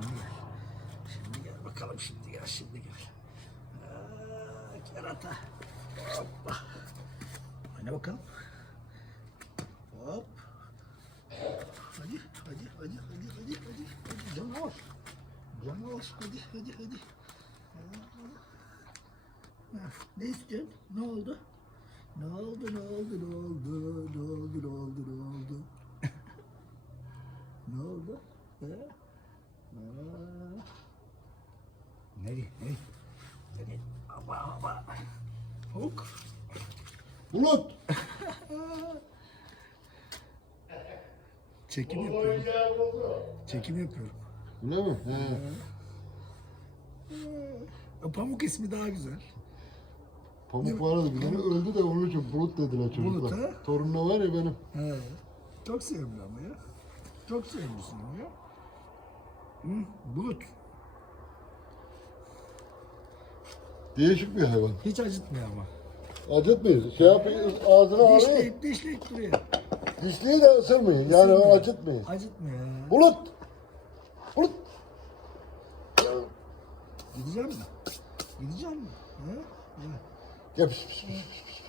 Şimdi gel. Şimdi gel bakalım şimdi gel şimdi gel. Aa, kerata. Hoppa. Oyna bakalım. Hop. Hadi hadi hadi hadi hadi hadi. hadi. Canavar. Canavar hadi hadi hadi. Ha, ne istiyorsun? Ne oldu? Ne oldu ne oldu ne oldu ne oldu ne oldu ne oldu? ne oldu? He? Nereye, nereye? Nereye? Aba, aba. Hop. Bulut. Çekim yapıyorum. Çekim yapıyorum. Öyle mi? He. E, Pamuk ismi daha güzel. Pamuk vardı bir tane öldü de onun için Bulut dediler çocuklar. Bulut, ha? Torununa var ya benim. He. Çok sevimli ama ya. Çok sevimlisin ama ya. Hı? Bulut. Değişik bir hayvan. Hiç acıtmıyor ama. Acıtmıyor. Şey yapıyor, ağzına ağrıyor. Dişleyip dişleyip duruyor. Dişliği de ısırmıyor. Yani Isırmıyor. acıtmıyor. Acıtmıyor ya. Bulut. Bulut. Gideceğim mi? Gideceğim mi? He? He. Gel pis pis pis pis.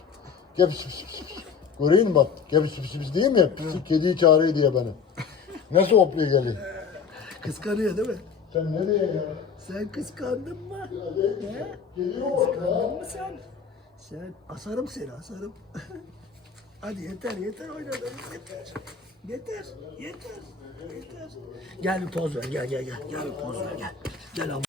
Gel pis pis pis. pis. Göreyim bak. Gel pis pis pis değil mi? Pisi kediyi çağırıyor diye beni. Nasıl hopluyor geliyor? Kıskanıyor değil mi? Sen nereye ya? Sen kıskandın mı? He? Geliyor Kıskandın ya. mı sen? Sen asarım seni asarım. Hadi yeter yeter oynadın yeter. Yeter yeter yeter. Gel bir poz ver gel gel gel. Gel bir poz ver gel. Gel ama.